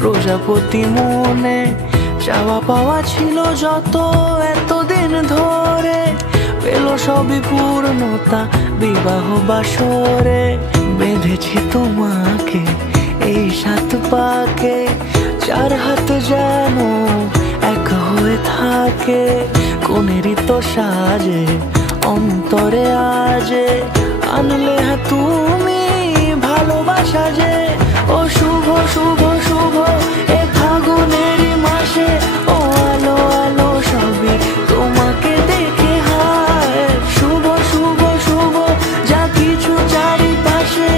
প্রজাপতি মনে চাওয়া পাওয়া ছিল যত এতদিন ধরে, পেল সবই পূর্ণতা বিবাহ বাসরে। বেঁধেছি তোমাকে এই 7 পাকে, 4 হাত যেন এক হয়ে থাকে। কোনেরই তো সাজে অন্তরে আজে, আনলে তুমি ভালোবাসা যে। ও শুভ শুভ শুভ এ ফাগুনেরই মাসে, ও আলো আলো সবই তোমাকে দেখে হায়। শুভ শুভ শুভ যা কিছু চারিপাশে,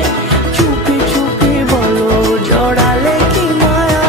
চুপি চুপি বলো জড়ালে কি মায়া।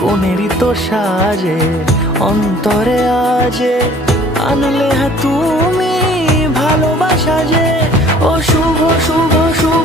কোনেরই তো সাজে অন্তরে আজে, আনলে তুমি ভালোবাসা যে। ও শুভ শুভ শুভ